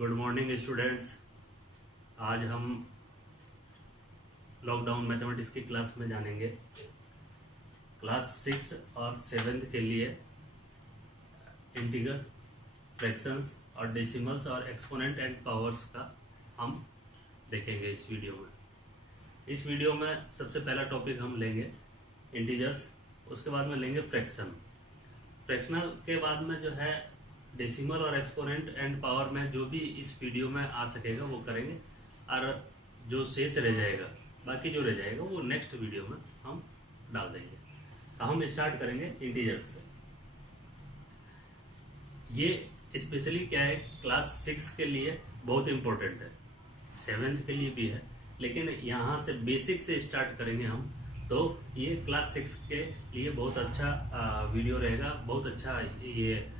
Good morning students. आज हम lockdown mathematics की क्लास में जानेंगे। क्लास 6 और 7 के लिए इंटीग्रल, फ्रैक्शंस और डेसिमल्स और एक्सपोनेंट एंड पावर्स का हम देखेंगे इस वीडियो में। इस वीडियो में सबसे पहला टॉपिक हम लेंगे इंटीजर्स, उसके बाद में लेंगे फ्रैक्शन। फ्रैक्शनल के बाद में जो है डेसिमल और एक्सपोनेंट एंड पावर में जो भी इस वीडियो में आ सकेगा वो करेंगे, और जो शेष रह जाएगा, बाकी जो रह जाएगा वो नेक्स्ट वीडियो में हम डाल देंगे। तो हम स्टार्ट करेंगे इंटीजर्स से। ये स्पेशली क्या है, क्लास 6 के लिए बहुत इंपॉर्टेंट है, 7th के लिए भी है, लेकिन यहाँ से बेसिक से स्टार्ट करेंगे हम, तो ये क्लास 6 के लिए बहुत अच्छा वीडियो रहेगा, बहुत अच्छा ये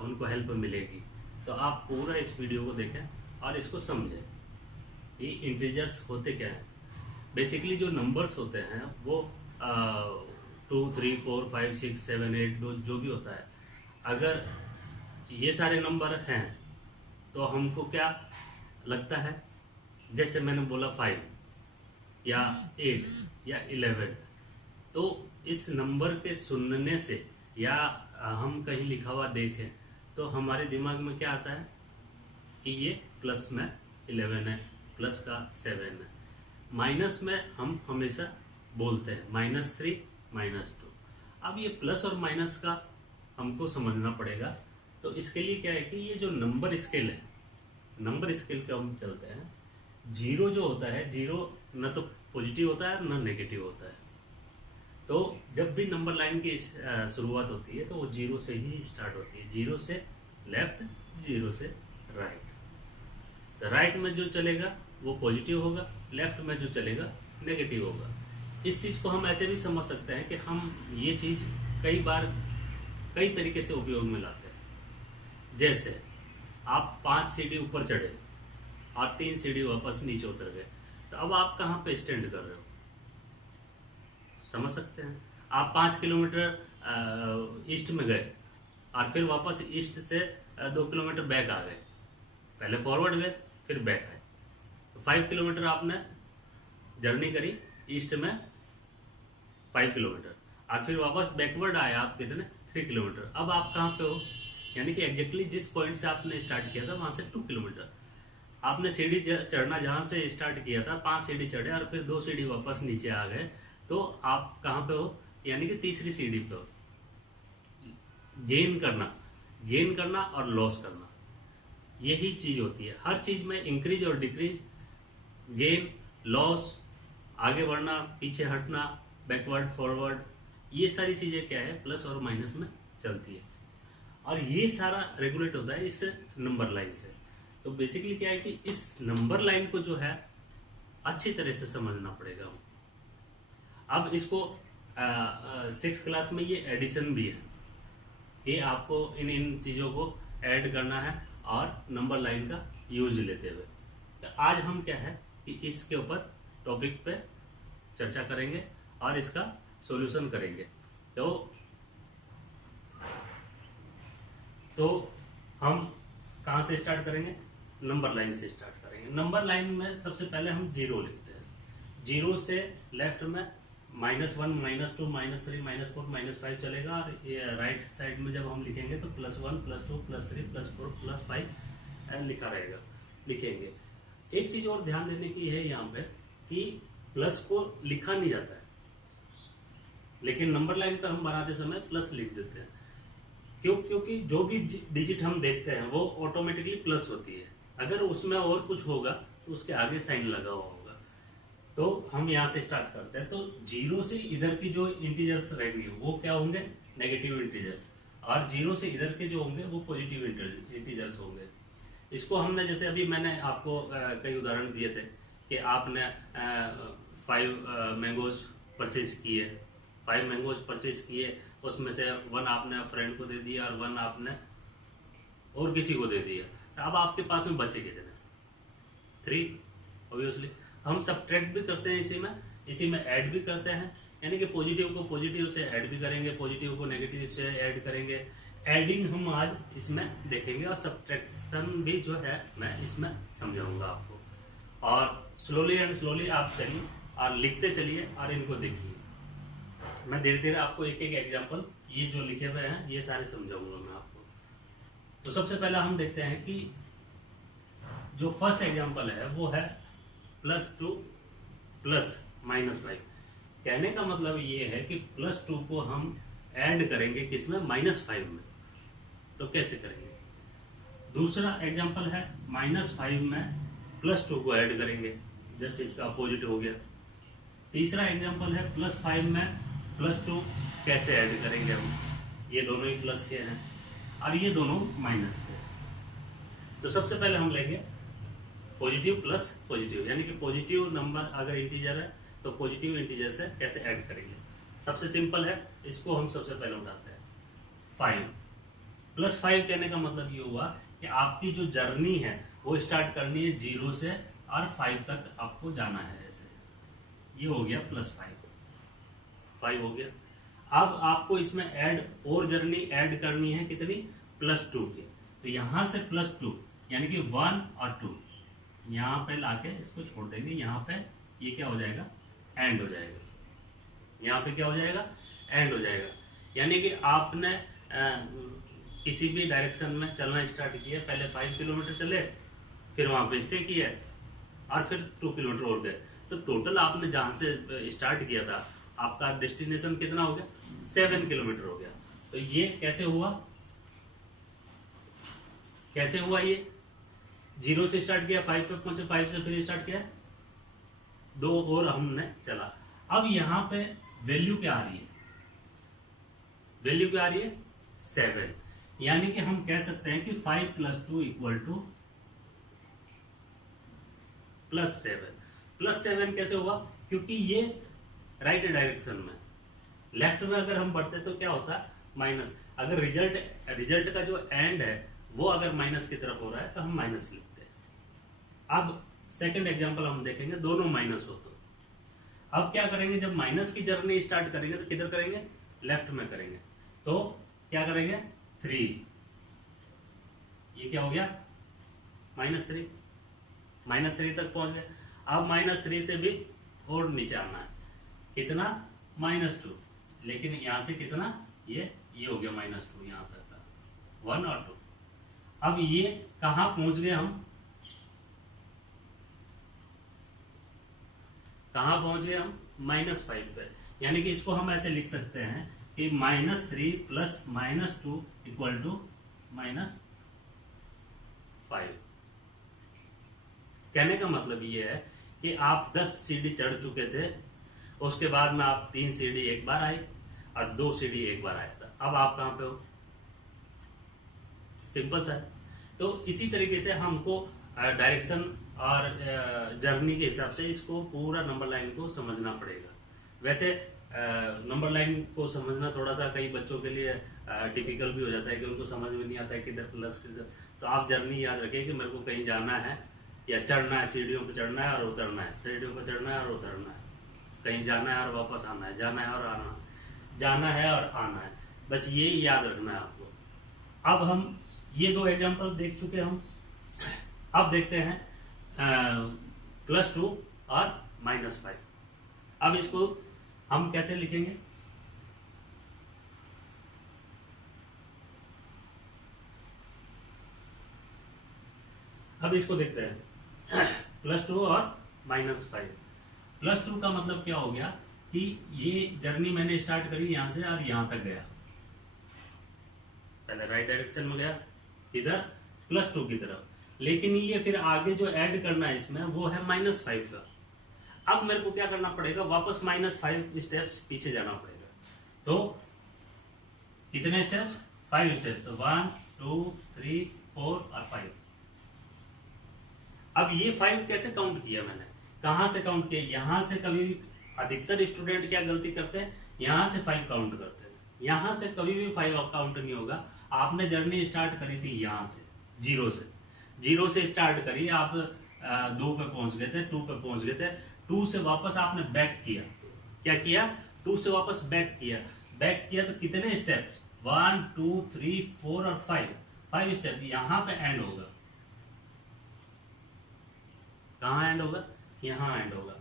उनको हेल्प मिलेगी। तो आप पूरा इस वीडियो को देखें और इसको समझें। ये इंटीजर्स होते क्या हैं। बेसिकली जो नंबर्स होते हैं वो 2, 3, 4, 5, 6, 7, 8 जो भी होता है, अगर ये सारे नंबर हैं तो हमको क्या लगता है, जैसे मैंने बोला 5 या 8 या 11, तो इस नंबर के सुनने से या हम कहीं लिखा हुआ देखें तो हमारे दिमाग में क्या आता है कि ये प्लस में 11 है, प्लस का 7 है। माइनस में हम हमेशा बोलते हैं -3, -2। अब ये प्लस और माइनस का हमको समझना पड़ेगा। तो इसके लिए क्या है कि ये जो नंबर स्केल है, नंबर स्केल के हम चलते हैं। जीरो जो होता है, जीरो न तो पॉजिटिव होता है न नेगेटिव होता है। तो जब भी नंबर लाइन की शुरुआत होती है तो वो जीरो से ही स्टार्ट होती है, जीरो से लेफ्ट, जीरो से राइट। तो राइट में जो चलेगा वो पॉजिटिव होगा, लेफ्ट में जो चलेगा नेगेटिव होगा। इस चीज़ को हम ऐसे भी समझ सकते हैं कि हम ये चीज़ कई बार कई तरीके से उपयोग में लाते हैं। जैसे आप 5 सीढ़ी ऊपर चढ़े और 3 सीढ़ी वापस नीचे उतर गए, तो अब आप कहाँ पे स्टैंड कर रहे हो, समझ सकते हैं। आप 5 किलोमीटर ईस्ट में गए और फिर वापस ईस्ट से 2 किलोमीटर बैक आ गए, पहले फॉरवर्ड गए फिर बैक आए, तो 5 किलोमीटर आपने जर्नी करी ईस्ट में 5 किलोमीटर, और फिर वापस बैकवर्ड आए आप कितने 3 किलोमीटर। अब आप कहाँ पे हो, यानी कि एग्जैक्टली जिस पॉइंट से आपने स्टार्ट किया था वहां से 2 किलोमीटर आपने सीढ़ी चढ़ना जहां से स्टार्ट किया था, 5 सीढ़ी चढ़े और फिर 2 सीढ़ी वापस नीचे आ गए, तो आप कहाँ पे हो, यानी कि तीसरी सीढ़ी पे हो। गेन करना और लॉस करना, यही चीज होती है। हर चीज में इंक्रीज और डिक्रीज, गेन, लॉस, आगे बढ़ना, पीछे हटना, बैकवर्ड, फॉरवर्ड, ये सारी चीजें क्या है, प्लस और माइनस में चलती है। और ये सारा रेगुलेट होता है इस नंबर लाइन से। तो बेसिकली क्या है कि इस नंबर लाइन को जो है अच्छी तरह से समझना पड़ेगा। अब इसको 6 क्लास में ये एडिशन भी है कि आपको इन चीज़ों को ऐड करना है और नंबर लाइन का यूज लेते हुए। तो आज हम क्या है कि इसके ऊपर टॉपिक पे चर्चा करेंगे और इसका सॉल्यूशन करेंगे। तो हम कहाँ से स्टार्ट करेंगे, नंबर लाइन से स्टार्ट करेंगे। नंबर लाइन में सबसे पहले हम जीरो लिखते हैं। जीरो से लेफ्ट में -1, -2, -3, -4, -5 चलेगा, और राइट साइड में जब हम लिखेंगे तो +1, +2, +3, +4, +5 लिखा रहेगा, लिखेंगे। एक चीज और ध्यान देने की है यहाँ पे कि प्लस को लिखा नहीं जाता है, लेकिन नंबर लाइन पे हम बनाते समय प्लस लिख देते हैं। क्यों? क्योंकि जो भी डिजिट हम देखते हैं वो ऑटोमेटिकली प्लस होती है। अगर उसमें और कुछ होगा तो उसके आगे साइन लगा हुआ होगा। तो हम यहाँ से स्टार्ट करते हैं। तो जीरो से इधर की जो इंटीजर्स रहेंगे वो क्या होंगे, नेगेटिव इंटीजर्स, और जीरो से इधर के जो होंगे वो पॉजिटिव इंटीजर्स होंगे। इसको हमने, जैसे अभी मैंने आपको कई उदाहरण दिए थे कि आपने 5 मैंगोज परचेज किए, 5 मैंगोज परचेज किए, उसमें से 1 आपने फ्रेंड को दे दिया और 1 आपने और किसी को दे दिया। अब आपके पास में बचे कितने, 3 ऑब्वियसली। हम सब्ट्रैक्ट भी करते हैं, इसी में ऐड भी करते हैं, यानी कि पॉजिटिव को पॉजिटिव से ऐड भी करेंगे, पॉजिटिव को नेगेटिव से ऐड करेंगे, एडिंग हम आज इसमें देखेंगे और सब्ट्रैक्शन भी जो है मैं इसमें समझाऊंगा आपको। और स्लोली एंड स्लोली आप चलिए और लिखते चलिए और इनको देखिए। मैं धीरे धीरे आपको एक एक एग्जाम्पल ये जो लिखे हुए हैं ये सारे समझाऊंगा मैं आपको। तो सबसे पहला हम देखते हैं कि जो फर्स्ट एग्जाम्पल है वो है +2 प्लस -5। कहने का मतलब ये है कि +2 को हम ऐड करेंगे किसमें, -5 में। तो कैसे करेंगे? दूसरा एग्जाम्पल है -5 में +2 को ऐड करेंगे, जस्ट इसका अपोजिट हो गया। तीसरा एग्जाम्पल है +5 में +2 कैसे ऐड करेंगे हम, ये दोनों ही प्लस के हैं और ये दोनों माइनस के। तो सबसे पहले हम लेंगे पॉजिटिव प्लस पॉजिटिव, यानी कि पॉजिटिव नंबर अगर इंटीजर है तो पॉजिटिव इंटीजर से कैसे ऐड करेंगे। सबसे सिंपल है, इसको हम सबसे पहले उठाते हैं 5 +5। कहने का मतलब ये हुआ कि आपकी जो जर्नी है वो स्टार्ट करनी है 0 से और 5 तक आपको जाना है। ऐसे ये हो गया +5 हो गया। अब आपको इसमें ऐड और जर्नी ऐड करनी है कितनी, +2 की। तो यहां से +2 यानी कि 1 और 2 यहाँ पे लाके इसको छोड़ देंगे। यहाँ पे ये क्या हो जाएगा, एंड हो जाएगा। यहाँ पे क्या हो जाएगा, एंड हो जाएगा। यानी कि आपने किसी भी डायरेक्शन में चलना स्टार्ट किया, पहले 5 किलोमीटर चले, फिर वहां पे स्टे किया और फिर 2 किलोमीटर और गए। तो टोटल आपने जहां से स्टार्ट किया था आपका डेस्टिनेशन कितना हो गया, 7 किलोमीटर हो गया। तो ये कैसे हुआ, कैसे हुआ? ये 0 से स्टार्ट किया, 5 पे पहुंचे, 5 से फिर स्टार्ट किया, 2 और हमने चला। अब यहां पे वैल्यू क्या आ रही है, वैल्यू क्या आ रही है, 7। यानी कि हम कह सकते हैं कि 5 + 2 = +7। +7 कैसे हुआ, क्योंकि ये राइट डायरेक्शन में, लेफ्ट में अगर हम बढ़ते तो क्या होता है, माइनस। अगर रिजल्ट का जो एंड है वो अगर माइनस की तरफ हो रहा है तो हम माइनस लिखते हैं। अब सेकंड एग्जांपल हम देखेंगे, दोनों माइनस हो। तो अब क्या करेंगे, जब माइनस की जर्नी स्टार्ट करेंगे तो किधर करेंगे, लेफ्ट में करेंगे। तो क्या करेंगे, 3, ये क्या हो गया, -3, -3 तक पहुंच गए। अब -3 से भी और नीचे आना है, कितना, -2। लेकिन यहां से कितना, ये हो गया -2 यहां तक का, 1 और 2। अब ये कहां पहुंच गए हम, कहां पहुंच गए हम, -5 पे। यानी कि इसको हम ऐसे लिख सकते हैं कि -3 + -2 = -5। कहने का मतलब ये है कि आप 10 सीढ़ी चढ़ चुके थे, उसके बाद में आप 3 सीढ़ी एक बार आए और 2 सीढ़ी एक बार आया था। अब आप कहां पे हो, सिंपल सा है। तो इसी तरीके से हमको डायरेक्शन और जर्नी के हिसाब से इसको पूरा नंबर लाइन को समझना पड़ेगा। वैसे नंबर लाइन को समझना थोड़ा सा कई बच्चों के लिए टिपिकल भी हो जाता है कि उनको समझ में नहीं आता है किधर प्लस किधर। तो आप जर्नी याद रखें कि मेरे को कहीं जाना है या चढ़ना है, सीढ़ियों पे चढ़ना है और उतरना है, सीढ़ियों पे चढ़ना है और उतरना है, कहीं जाना है और वापस आना है, जाना है और आना है, जाना है और आना है, बस यही याद रखना है आपको। अब हम ये 2 एग्जांपल देख चुके हम। अब देखते हैं +2 और -5। अब इसको हम कैसे लिखेंगे, अब इसको देखते हैं +2 और -5। +2 का मतलब क्या हो गया कि ये जर्नी मैंने स्टार्ट करी यहां से और यहां तक गया, पहले राइट डायरेक्शन में गया, इधर +2 की तरफ। लेकिन ये फिर आगे जो ऐड करना है इसमें वो है -5 का। अब मेरे को क्या करना पड़ेगा, वापस -5 स्टेप्स पीछे जाना पड़ेगा। तो कितने स्टेप्स, 5 स्टेप्स। तो 1 2 3 4 और 5। अब ये 5 कैसे काउंट किया मैंने, कहां से काउंट किया, यहां से। कभी भी अधिकतर स्टूडेंट क्या गलती करते हैं, यहां से 5 काउंट करते हैं। यहां से कभी भी 5 काउंट नहीं होगा। आपने जर्नी स्टार्ट करी थी यहां से, 0 से स्टार्ट करी, आप 2 पे पहुंच गए थे, 2 पे पहुंच गए थे, 2 से वापस आपने बैक किया। क्या किया, 2 से वापस बैक किया। तो कितने स्टेप्स, 1 2 3 4 और 5 स्टेप यहाँ पे एंड होगा। कहाँ एंड होगा? यहाँ एंड होगा।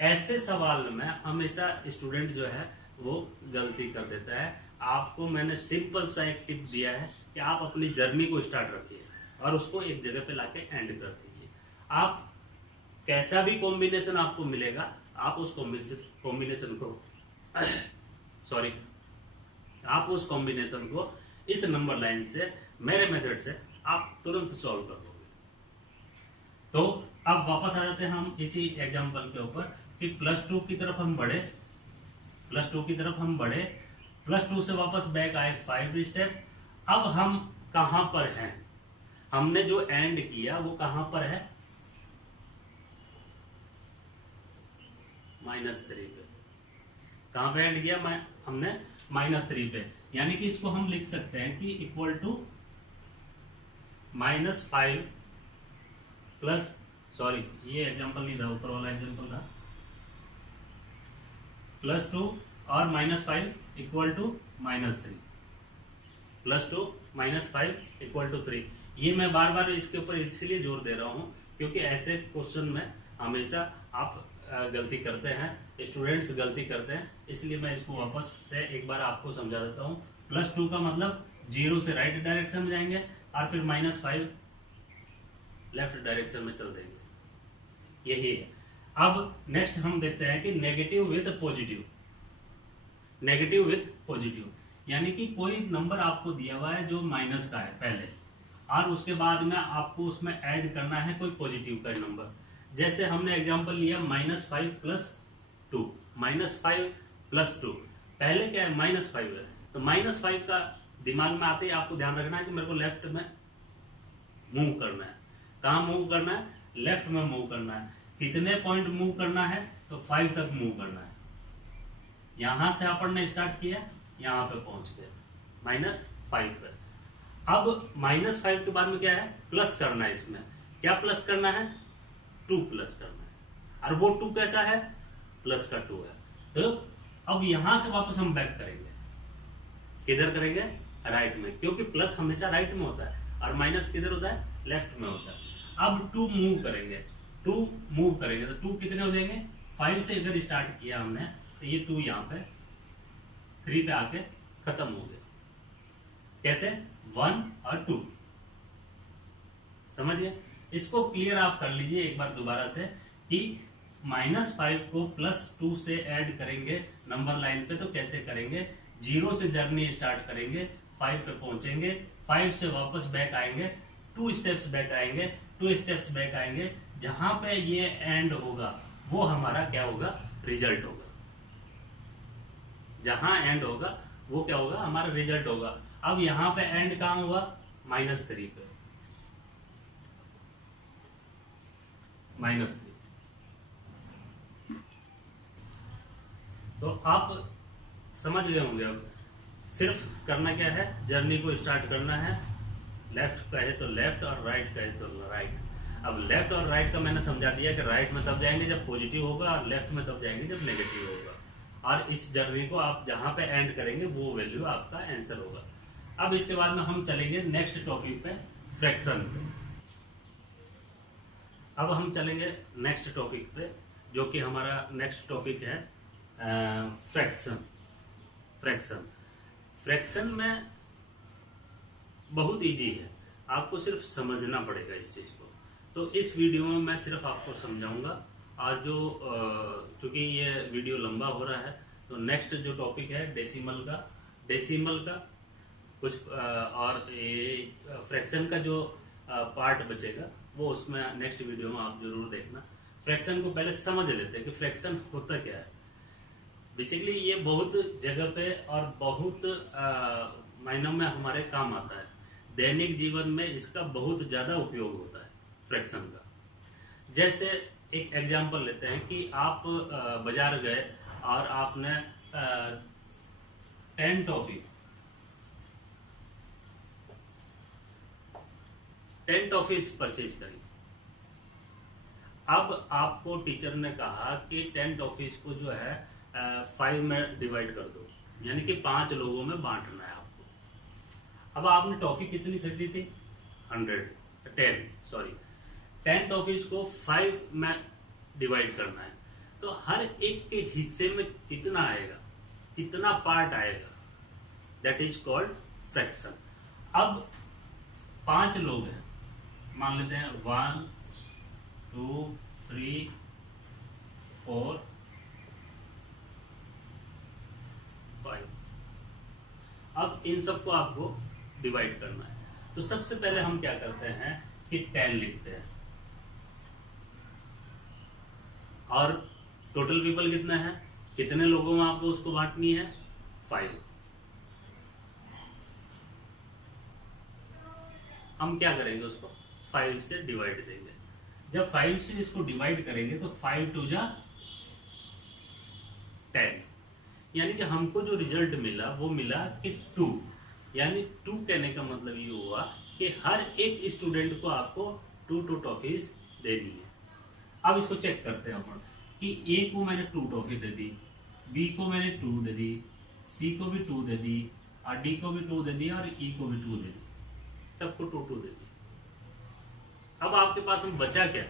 ऐसे सवाल में हमेशा स्टूडेंट जो है वो गलती कर देता है। आपको मैंने सिंपल सा एक टिप दिया है कि आप अपनी जर्नी को स्टार्ट रखिए और उसको एक जगह पे लाके एंड कर दीजिए। आप कैसा भी कॉम्बिनेशन आपको मिलेगा, आप उस कॉम्बिनेशन को सॉरी आप उस कॉम्बिनेशन को इस नंबर लाइन से, मेरे मेथड से आप तुरंत सॉल्व कर दोगे। तो अब वापस आ जाते हैं हम इसी एग्जांपल के ऊपर कि +2 की तरफ हम बढ़े, +2 की तरफ हम बढ़े, +2 से वापस बैक आए 5 स्टेप। अब हम कहां पर हैं? हमने जो एंड किया वो कहां पर है? -3 पे। कहां पे एंड किया? हमने -3 पे। यानी कि इसको हम लिख सकते हैं कि इक्वल टू -5 प्लस, सॉरी ये एग्जांपल नहीं था, ऊपर वाला एग्जांपल था, +2 और -5 इक्वल टू -3, +2 -5 इक्वल टू 3। ये मैं बार बार इसके ऊपर इसलिए जोर दे रहा हूं क्योंकि ऐसे क्वेश्चन में हमेशा आप गलती करते हैं, स्टूडेंट्स गलती करते हैं, इसलिए मैं इसको वापस से एक बार आपको समझा देता हूं। +2 का मतलब 0 से राइट डायरेक्शन में जाएंगे और फिर -5 लेफ्ट डायरेक्शन में चल देंगे, यही है। अब नेक्स्ट हम देखते हैं कि negative with positive. Negative with positive यानी कि कोई नंबर आपको दिया हुआ है जो माइनस का है पहले, और उसके बाद में आपको उसमें ऐड करना है कोई पॉजिटिव का नंबर। जैसे हमने एग्जांपल लिया -5 + 2, -5 + 2, पहले क्या है? -5 है। तो -5 का दिमाग में आते ही आपको ध्यान रखना है कि मेरे को लेफ्ट में मूव करना है। कहाँ मूव करना है? लेफ्ट में मूव करना है। कितने पॉइंट मूव करना है? तो 5 तक मूव करना है। यहां से अपन ने स्टार्ट किया, यहां पे पहुंच गए -5 पे। अब -5 के बाद में क्या है? प्लस करना है। इसमें क्या प्लस करना है? 2 प्लस करना है। और वो 2 कैसा है? प्लस का 2 है। तो अब यहां से वापस हम बैक करेंगे। किधर करेंगे? राइट में, क्योंकि प्लस हमेशा राइट में होता है और माइनस किधर होता है? लेफ्ट में होता है। अब 2 मूव करेंगे, 2 मूव करेंगे तो 2 कितने हो जाएंगे? 5 से अगर स्टार्ट किया हमने तो ये 2 यहाँ पे 3 पे आके खत्म हो गया। कैसे? 1 और 2। समझिए, इसको क्लियर आप कर लीजिए एक बार दोबारा से कि -5 को +2 से ऐड करेंगे नंबर लाइन पे। तो कैसे करेंगे? 0 से जर्नी स्टार्ट करेंगे, 5 पे पहुंचेंगे, 5 से वापस बैक आएंगे, 2 स्टेप्स बैक आएंगे, 2 स्टेप्स बैक आएंगे। जहां पे ये एंड होगा वो हमारा क्या होगा? रिजल्ट होगा। जहां एंड होगा वो क्या होगा? हमारा रिजल्ट होगा। अब यहां पे एंड कहां हुआ? -3 पे, -3। तो आप समझ गए होंगे। अब सिर्फ करना क्या है? जर्नी को स्टार्ट करना है। लेफ्ट कहे तो लेफ्ट और राइट कहे तो राइट। अब लेफ्ट और राइट का मैंने समझा दिया कि राइट में तब जाएंगे जब पॉजिटिव होगा और लेफ्ट में तब जाएंगे जब नेगेटिव होगा। और इस जर्नी को आप जहां पे एंड करेंगे वो वैल्यू आपका आंसर होगा। अब इसके बाद में हम चलेंगे नेक्स्ट टॉपिक पे, फ्रैक्शन पे। अब हम चलेंगे नेक्स्ट टॉपिक पे, जो कि हमारा नेक्स्ट टॉपिक है फ्रैक्शन। फ्रैक्शन में बहुत इजी है, आपको सिर्फ समझना पड़ेगा इस चीज को। तो इस वीडियो में मैं सिर्फ आपको समझाऊंगा। आज जो चूंकि ये वीडियो लंबा हो रहा है तो नेक्स्ट जो टॉपिक है डेसिमल का कुछ और ये फ्रैक्शन का जो पार्ट बचेगा वो उसमें नेक्स्ट वीडियो में आप जरूर देखना। फ्रैक्शन को पहले समझ लेते हैं कि फ्रैक्शन होता क्या है। बेसिकली ये बहुत जगह पे और बहुत मायनों में हमारे काम आता है। दैनिक जीवन में इसका बहुत ज्यादा उपयोग होता है फ्रैक्शन का। जैसे एक एग्जांपल लेते हैं कि आप बाजार गए और आपने 10 टॉफीज परचेज करी। अब आपको टीचर ने कहा कि 10 टॉफीज को जो है 5 में डिवाइड कर दो, यानी कि 5 लोगों में बांटना है आपको। अब आपने टॉफी कितनी खरीदी थी? 10 टॉफीज को 5 में डिवाइड करना है, तो हर एक के हिस्से में कितना आएगा, कितना पार्ट आएगा, दैट इज कॉल्ड फ्रैक्शन। अब 5 लोग हैं, मान लेते हैं 1 2 3 4 5। अब इन सबको आपको डिवाइड करना है, तो सबसे पहले हम क्या करते हैं कि 10 लिखते हैं, और टोटल पीपल कितना है, कितने लोगों में आपको उसको बांटनी है, 5। हम क्या करेंगे, उसको 5 से डिवाइड देंगे। जब 5 से इसको डिवाइड करेंगे तो 5 2 जा 10, यानी कि हमको जो रिजल्ट मिला वो मिला कि 2, यानी 2 कहने का मतलब ये हुआ कि हर एक स्टूडेंट को आपको 2 टॉफीज देनी है। अब इसको चेक करते हैं अपन कि ए को मैंने 2 टॉफी दे दी, बी को मैंने 2 दे दी, सी को भी 2 दे दी, और डी को भी 2 दे दी, और ई को भी 2 दे दी, सबको 2 दे दी। अब आपके पास में बचा क्या,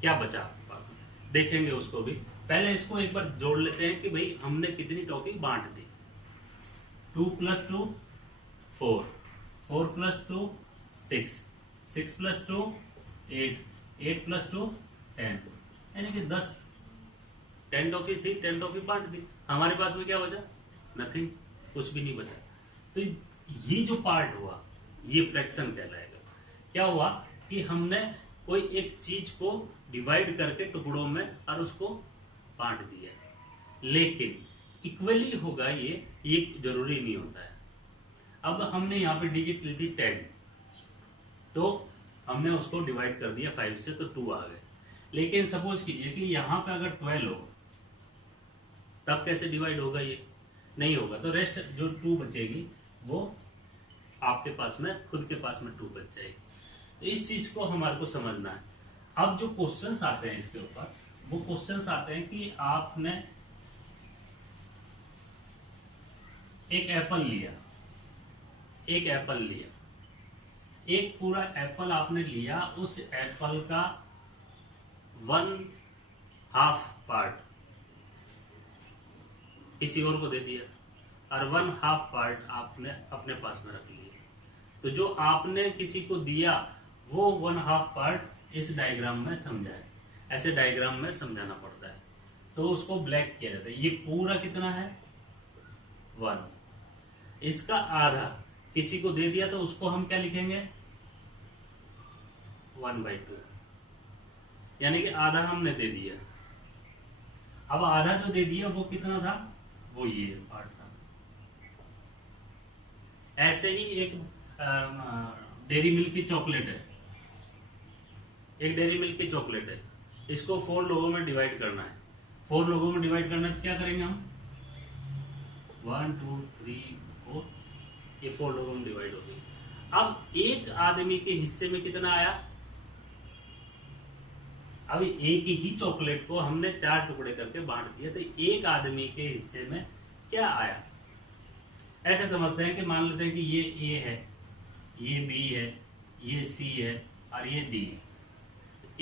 क्या बचा आपके पास में, देखेंगे उसको भी। पहले इसको एक बार जोड़ लेते हैं कि भाई हमने कितनी टॉफी बांट दी। 2 + 2 4, 4 + 2 6, 6 + 2 8, 8 + 2 10, यानी कि 10 टॉफी थी, 10 टॉफी बांट दी। हमारे पास में क्या बचा, नथिंग, कुछ भी नहीं बचा। तो ये जो पार्ट हुआ ये फ्रैक्शन कहलाएगा। क्या हुआ कि हमने कोई एक चीज को डिवाइड करके टुकड़ों में और उसको बांट दिया, लेकिन इक्वली होगा ये जरूरी नहीं होता है। अब हमने यहाँ पे डिजिट ली थी 10, तो हमने उसको डिवाइड कर दिया 5 से, तो 2 आ गए। लेकिन सपोज कीजिए कि यहाँ पे अगर 12 हो, तब कैसे डिवाइड होगा, ये नहीं होगा। तो रेस्ट जो 2 बचेगी वो आपके पास में, खुद के पास में 2 बच जाएगी। तो इस चीज को हमारे को समझना है। अब जो क्वेश्चंस आते हैं इसके ऊपर, वो क्वेश्चंस आते हैं कि आपने एक एप्पल लिया, एक पूरा एप्पल आपने लिया, उस एप्पल का 1/2 पार्ट किसी और को दे दिया, और 1/2 पार्ट आपने अपने पास में रख लिया। तो जो आपने किसी को दिया वो 1/2 पार्ट इस डायग्राम में समझाए, ऐसे डायग्राम में समझाना पड़ता है, तो उसको ब्लैक किया जाता है। ये पूरा कितना है, 1। इसका आधा किसी को दे दिया, तो उसको हम क्या लिखेंगे, 1/2, यानी कि आधा हमने दे दिया। अब आधा जो दे दिया वो कितना था, वो ये पार्ट था। ऐसे ही एक डेयरी मिल्क की चॉकलेट है, इसको 4 लोगों में डिवाइड करना है। 4 लोगों में डिवाइड करना है तो क्या करेंगे हम, 1 2 3 4, ये 4 लोगों में डिवाइड हो गई। अब एक आदमी के हिस्से में कितना आया, अब एक ही चॉकलेट को हमने 4 टुकड़े करके बांट दिया, तो एक आदमी के हिस्से में क्या आया। ऐसे समझते हैं कि मान लेते हैं कि ये ए है, ये बी है, ये सी है, और ये डी है।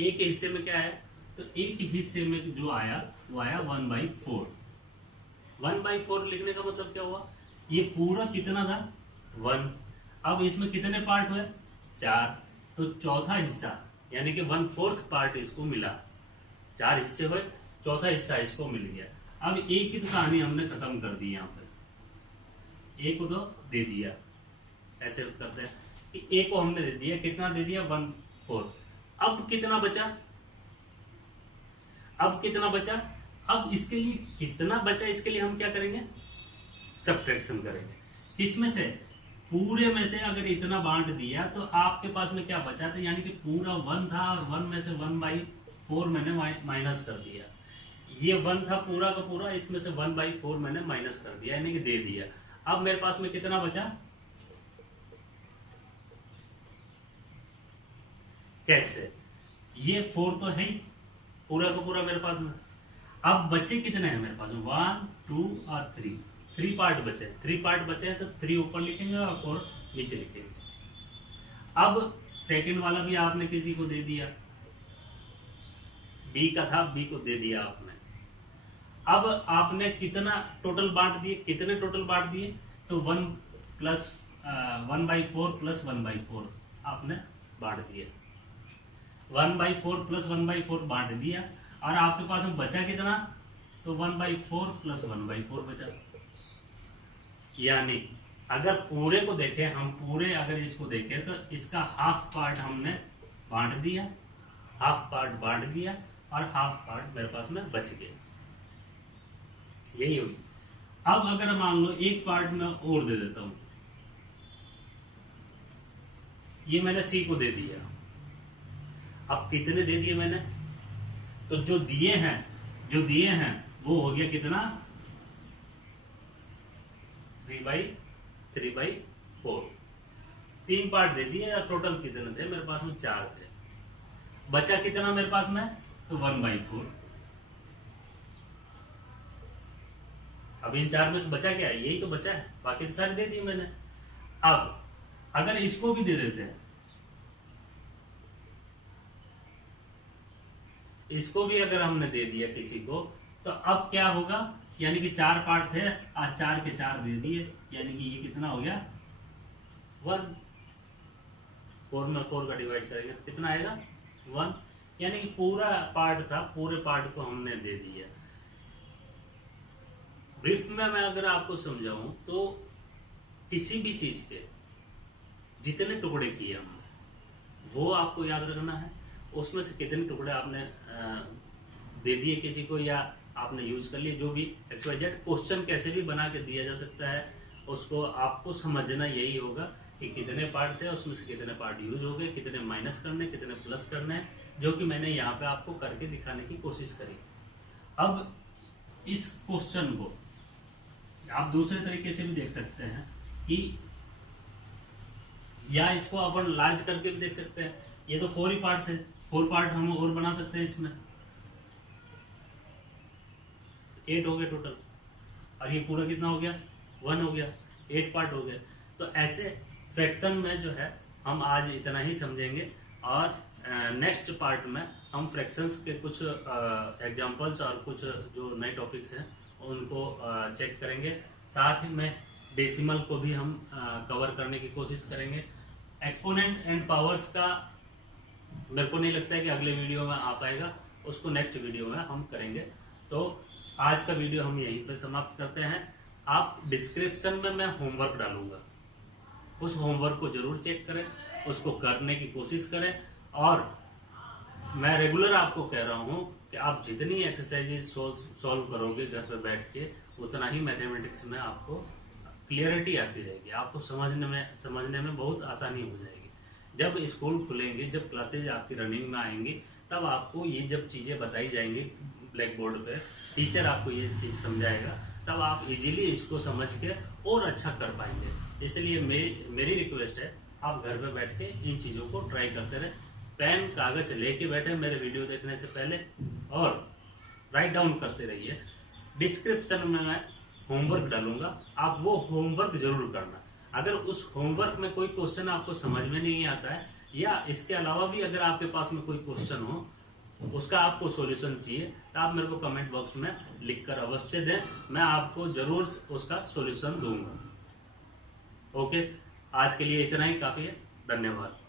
एक हिस्से में क्या है, तो एक हिस्से में जो आया वो आया 1/4। 1/4 लिखने का मतलब क्या हुआ, ये पूरा कितना था, 1। अब इसमें कितने पार्ट हुए, 4, तो चौथा हिस्सा यानी कि 1/4 पार्ट इसको मिला। 4 हिस्से हुए, चौथा हिस्सा इसको मिल गया। अब ए की तो कहानी हमने खत्म कर दी, यहाँ पे ए को तो दे दिया। ऐसे करते हैं कि ए को हमने दे दिया, कितना दे दिया, 1/4। अब कितना बचा, अब इसके लिए कितना बचा, इसके लिए हम क्या करेंगे, सब्ट्रैक्शन करेंगे। किसमें से, पूरे में से। अगर इतना बांट दिया तो आपके पास में क्या बचा था, यानी कि पूरा 1 था, और 1 में से 1/4 मैंने माइनस कर दिया। ये 1 था पूरा का पूरा, इसमें से 1/4 मैंने माइनस कर दिया, यानी कि दे दिया। अब मेरे पास में कितना बचा, कैसे, ये 4 तो है ही पूरा का पूरा मेरे पास में। अब बच्चे कितने हैं मेरे पास में, 1 2 और 3, 3 पार्ट बचे हैं, तो 3 ऊपर लिखेंगे और 4 नीचे लिखेंगे। अब सेकंड वाला भी आपने किसी को दे दिया, बी का था, बी को दे दिया आपने। अब आपने कितना टोटल बांट दिए, कितने टोटल बांट दिए, तो 1/4 प्लस 1/4 आपने बांट दिया। 1/4 प्लस 1/4 बांट दिया, और आपके पास में बचा कितना, तो 1/4 प्लस 1/4 बचा। यानी अगर पूरे को देखें हम, पूरे अगर इसको देखें तो इसका हाफ पार्ट हमने बांट दिया, हाफ पार्ट बांट दिया, और हाफ पार्ट मेरे पास में बच गया, यही होगी। अब अगर मान लो एक पार्ट में और दे देता हूं, ये मैंने सी को दे दिया। अब कितने दे दिए मैंने, तो जो दिए हैं वो हो गया कितना, 3/4। 3 पार्ट दे दिए, टोटल कितने थे मेरे पास में, 4 थे। बचा कितना मेरे पास में, तो 1/4। अब इन 4 में से बचा क्या है, यही तो बचा है, बाकी तो सारे दे दिए मैंने। अब अगर इसको भी दे देते हैं, इसको भी अगर हमने दे दिया किसी को, तो अब क्या होगा, यानी कि 4 पार्ट थे, आज 4 के 4 दे दिए, यानी कि ये कितना हो गया 1। 4 में 4 का डिवाइड करेंगे तो कितना आएगा 1, यानी कि पूरा पार्ट था, पूरे पार्ट को हमने दे दिया। ब्रीफ में मैं अगर आपको समझाऊं तो किसी भी चीज के जितने टुकड़े किए हमने वो आपको याद रखना है, उसमें से कितने टुकड़े आपने दे दिए किसी को या आपने यूज कर लिए, जो भी XYZ। क्वेश्चन कैसे भी बना के दिया जा सकता है, उसको आपको समझना यही होगा कि कितने पार्ट थे, उसमें से कितने पार्ट यूज हो गए, कितने माइनस करने, कितने प्लस करने, जो कि मैंने यहाँ पे आपको करके दिखाने की कोशिश करी। अब इस क्वेश्चन को आप दूसरे तरीके से भी देख सकते हैं कि, या इसको अपन लार्ज करके भी देख सकते हैं। ये तो 4 ही पार्ट थे, 4 पार्ट हम और बना सकते हैं, इसमें 8 हो गए टोटल, और ये पूरा कितना हो गया 1 हो गया, 8 पार्ट हो गए। तो ऐसे फ्रैक्शन में जो है हम आज इतना ही समझेंगे, और नेक्स्ट पार्ट में हम फ्रैक्शंस के कुछ एग्जांपल्स और कुछ जो नए टॉपिक्स हैं उनको चेक करेंगे। साथ ही में डेसिमल को भी हम कवर करने की कोशिश करेंगे। एक्सपोनेंट एंड पावर्स का मेरे को नहीं लगता है कि अगले वीडियो में आ पाएगा, उसको नेक्स्ट वीडियो में हम करेंगे। तो आज का वीडियो हम यहीं पर समाप्त करते हैं। आप डिस्क्रिप्शन में मैं होमवर्क डालूंगा, उस होमवर्क को जरूर चेक करें, उसको करने की कोशिश करें। और मैं रेगुलर आपको कह रहा हूं कि आप जितनी एक्सरसाइजेज सॉल्व करोगे घर पे बैठ के, उतना ही मैथमेटिक्स में आपको क्लियरिटी आती रहेगी, आपको समझने में बहुत आसानी हो जाएगी। जब स्कूल खुलेंगे, जब क्लासेज आपकी रनिंग में आएंगी, तब आपको ये जब चीजें बताई जाएंगी ब्लैक बोर्ड पे, टीचर आपको ये चीज समझाएगा, तब आप इजीली इसको समझ के और अच्छा कर पाएंगे। इसलिए मेरी रिक्वेस्ट है, आप घर पे बैठ के इन चीजों को ट्राई करते रहे। पेन कागज लेके बैठे मेरे वीडियो देखने से पहले, और राइट डाउन करते रहिए। डिस्क्रिप्शन में मैं होमवर्क डालूंगा, आप वो होमवर्क जरूर करना। अगर उस होमवर्क में कोई क्वेश्चन आपको समझ में नहीं आता है, या इसके अलावा भी अगर आपके पास में कोई क्वेश्चन हो, उसका आपको सॉल्यूशन चाहिए, तो आप मेरे को कमेंट बॉक्स में लिखकर अवश्य दें, मैं आपको जरूर उसका सॉल्यूशन दूंगा। ओके, आज के लिए इतना ही काफी है। धन्यवाद।